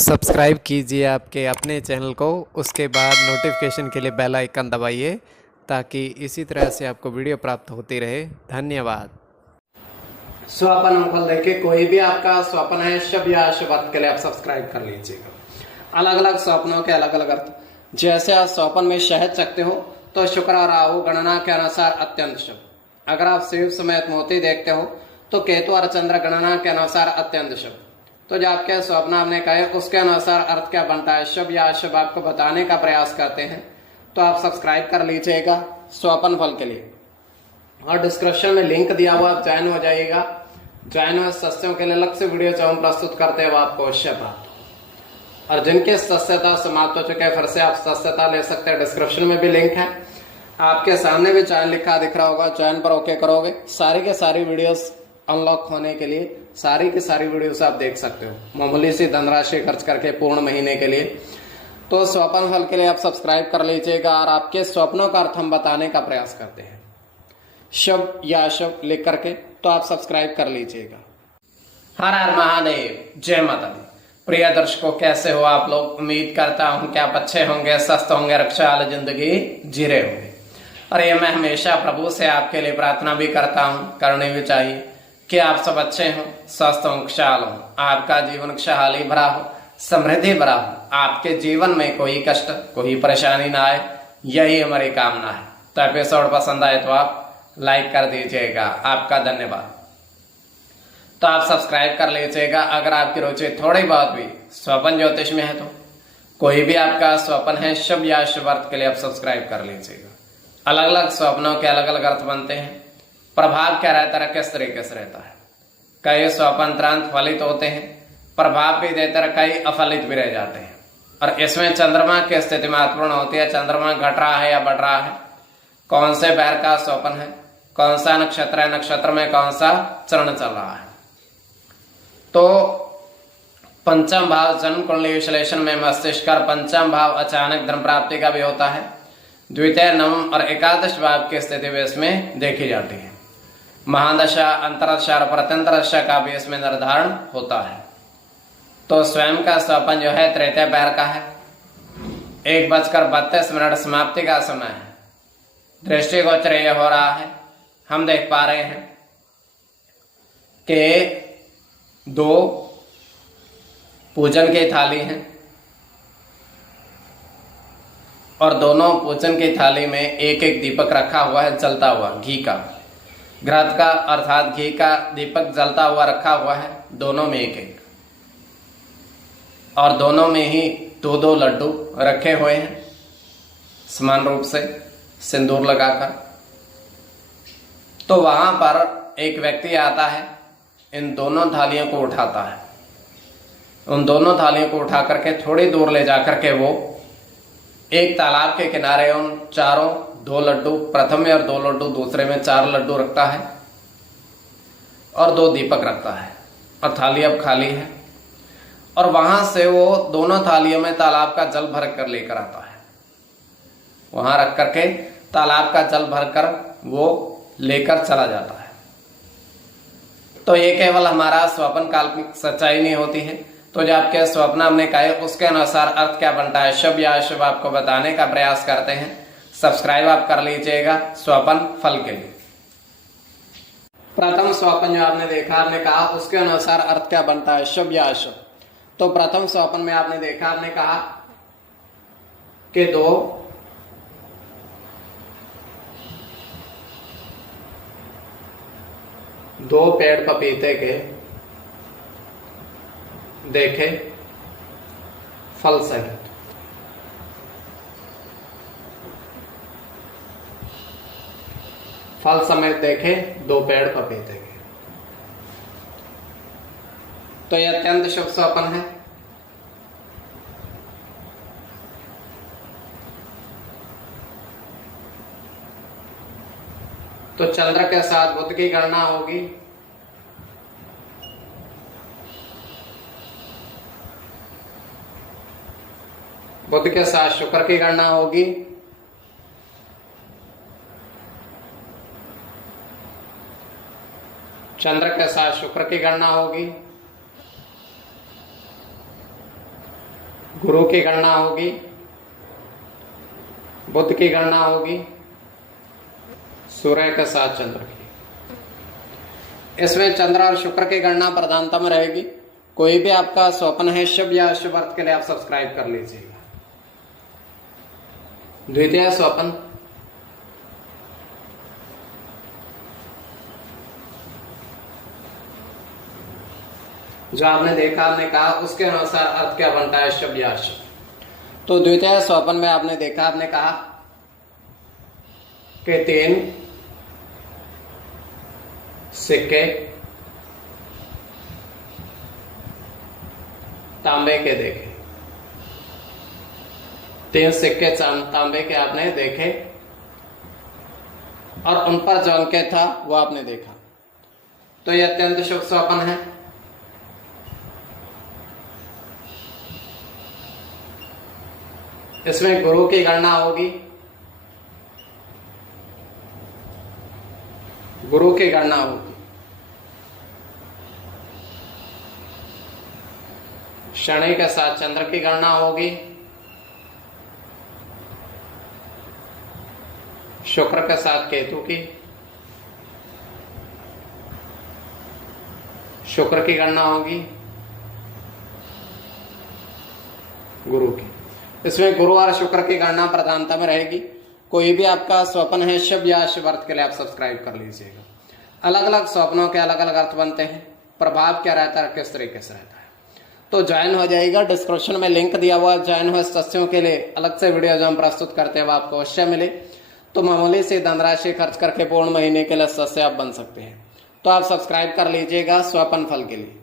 Subscribe कीजिए आपके अपने चैनल को, उसके बाद नोटिफिकेशन के लिए बेल आइकन दबाइए ताकि इसी तरह से आपको वीडियो प्राप्त होती रहे। धन्यवाद। स्वपन फल देखिए, कोई भी आपका स्वप्न है शुभ या अशुभ अर्थ के लिए आप सब्सक्राइब कर लीजिएगा। अलग अलग स्वप्नों के अलग अलग अर्थ। जैसे आप स्वप्न में शहद चखते हो तो शुक्र और राहु गणना के अनुसार अत्यंत शुभ। अगर आप शिव समेत मोती देखते हो तो केतु और चंद्र गणना के अनुसार अत्यंत शुभ। तो जो आपके स्वप्न आपने कहे उसके अनुसार अर्थ क्या बनता है, शुभ या अशुभ, आपको बताने का प्रयास करते हैं। तो आप सब्सक्राइब कर लीजिएगा स्वपन फल के लिए, और डिस्क्रिप्शन में लिंक दिया हुआ, आप ज्वाइन हो जाइएगा। ज्वाइन हुए सदस्यों के लिए अलग से वीडियो जो हम प्रस्तुत करते हैं वो आपको अवश्य प्राप्त हो। और जिनके सदस्यता समाप्त हो चुके हैं फिर से आप सदस्यता ले सकते हैं। डिस्क्रिप्शन में भी लिंक है, आपके सामने भी ज्वाइन लिखा दिख रहा होगा, ज्वाइन पर ओके करोगे, सारी के सारी वीडियोस अनलॉक होने के लिए सारी की सारी वीडियोस आप देख सकते हो मामूली सी धनराशि खर्च करके पूर्ण महीने के लिए। तो स्वप्न फल के लिए आप सब्सक्राइब कर लीजिएगा, और आपके स्वप्नों का अर्थ हम बताने का प्रयास करते हैं शुभ या अशुभ लिख करके, तो आप सब्सक्राइब कर लीजिएगा। हर हर महादेव, जय माता दी। प्रिय दर्शकों, कैसे हो आप लोग? उम्मीद करता हूं कि आप अच्छे होंगे, स्वस्थ होंगे, रक्षा वाली जिंदगी जी रहे होंगे। और ये मैं हमेशा प्रभु से आपके लिए प्रार्थना भी करता हूं, करनी भी चाहिए, कि आप सब अच्छे हों, स्वस्थ हों, खुशहाल हों, आपका जीवन खुशहाली भरा हो, समृद्धि भरा हो, आपके जीवन में कोई कष्ट कोई परेशानी ना आए, यही हमारी कामना है। तो एपिसोड पसंद आए तो आप लाइक कर दीजिएगा, आपका धन्यवाद। तो आप सब्सक्राइब कर लीजिएगा। अगर आपकी रुचि थोड़ी बहुत भी स्वप्न ज्योतिष में है तो कोई भी आपका स्वप्न है शुभ या अशुभ अर्थ के लिए आप सब्सक्राइब कर लीजिएगा। अलग अलग स्वप्नों के अलग अलग अर्थ बनते हैं। प्रभाव क्या रहता है, किस तरीके से रहता है। कई स्वप्न तुरंत फलित होते हैं, प्रभाव भी देते हैं, कई अफलित भी रह जाते हैं। और इसमें चंद्रमा की स्थिति महत्वपूर्ण होती है। चंद्रमा घट रहा है या बढ़ रहा है, कौन से पैर का स्वप्न है, कौन सा नक्षत्र है, नक्षत्र में कौन सा चरण चल रहा है। तो पंचम भाव जन्म कुंडली विश्लेषण में मस्तिष्क का पंचम भाव अचानक धन प्राप्ति का भी होता है। द्वितीय, नवम और एकादश भाव की स्थिति भी इसमें देखी जाती है। महादशा, अंतरदशा और प्रत्यंतरदशा का भी इसमें निर्धारण होता है। तो स्वयं का स्वप्न जो है तृतीय पैर का है। 1:32 समाप्ति का समय है। दृष्टिगोचर ये हो रहा है, हम देख पा रहे हैं कि 2 पूजन की थाली हैं, और दोनों पूजन की थाली में एक एक दीपक रखा हुआ है जलता हुआ, घी का, घृत का अर्थात घी का दीपक जलता हुआ रखा हुआ है, दोनों में एक एक, और दोनों में ही 2-2 लड्डू रखे हुए हैं समान रूप से सिंदूर लगाकर। तो वहां पर एक व्यक्ति आता है, इन दोनों थालियों को उठाता है। उन दोनों थालियों को उठा करके थोड़ी दूर ले जाकर के वो एक तालाब के किनारे उन चारों 2 लड्डू, प्रथम में और 2 लड्डू दूसरे में, 4 लड्डू रखता है और 2 दीपक रखता है, और थाली अब खाली है। और वहां से वो दोनों थालियों में तालाब का जल भर कर लेकर आता है। वहां रख करके तालाब का जल भरकर वो लेकर चला जाता है। तो ये केवल हमारा स्वप्न काल्पनिक सच्चाई नहीं होती है। तो जो आपके स्वप्न हमने कहे उसके अनुसार अर्थ क्या बनता है, शुभ या अशुभ, आपको बताने का प्रयास करते हैं। सब्सक्राइब आप कर लीजिएगा स्वप्न फल के लिए। प्रथम स्वप्न जो आपने देखा, आपने कहा उसके अनुसार अर्थ क्या बनता है, शुभ या अशुभ। तो प्रथम स्वप्न में आपने देखा, आपने कहा कि 2 पेड़ पपीते के देखे फल सहित। फल समेत देखे 2 पेड़ पपीते के। तो यह अत्यंत शुभ स्वप्न है। तो चंद्र के साथ बुध की गणना होगी। बुध के साथ शुक्र की गणना होगी। चंद्र के साथ शुक्र की गणना होगी। गुरु की गणना होगी, बुध की गणना होगी, सूर्य के साथ चंद्र की। इसमें चंद्र और शुक्र की गणना प्रधानता में रहेगी। कोई भी आपका स्वप्न है शुभ या अशुभ अर्थ के लिए आप सब्सक्राइब कर लीजिएगा। द्वितीय स्वप्न, जो आपने देखा, आपने कहा, उसके अनुसार अर्थ क्या बनता है शुभ या अशुभ। तो द्वितीय स्वप्न में आपने देखा, आपने कहा कि 3 सिक्के तांबे के देखे, 3 सिक्के तांबे के आपने देखे और उन पर जो अंकित था वो आपने देखा। तो यह अत्यंत शुभ स्वप्न है। इसमें गुरु की गणना होगी, गुरु की गणना होगी, शनि के साथ चंद्र की गणना होगी, शुक्र के साथ केतु की, शुक्र की गणना होगी, गुरु की। इसमें गुरु और शुक्र की गणना प्रधानता में रहेगी। कोई भी आपका स्वप्न है शुभ या अशुभ अर्थ के लिए आप सब्सक्राइब कर लीजिएगा। अलग अलग स्वप्नों के अलग अलग अर्थ बनते हैं, प्रभाव क्या रहता है, किस तरीके से रहता है। तो ज्वाइन हो जाइएगा, डिस्क्रिप्शन में लिंक दिया हुआ है। ज्वाइन हुए सदस्यों के लिए अलग से वीडियो जो हम प्रस्तुत करते हैं वो आपको अवश्य मिले। तो मामूली सी धनराशि खर्च करके पूर्ण महीने के लिए सदस्य आप बन सकते हैं। तो आप सब्सक्राइब कर लीजिएगा स्वप्न फल के लिए।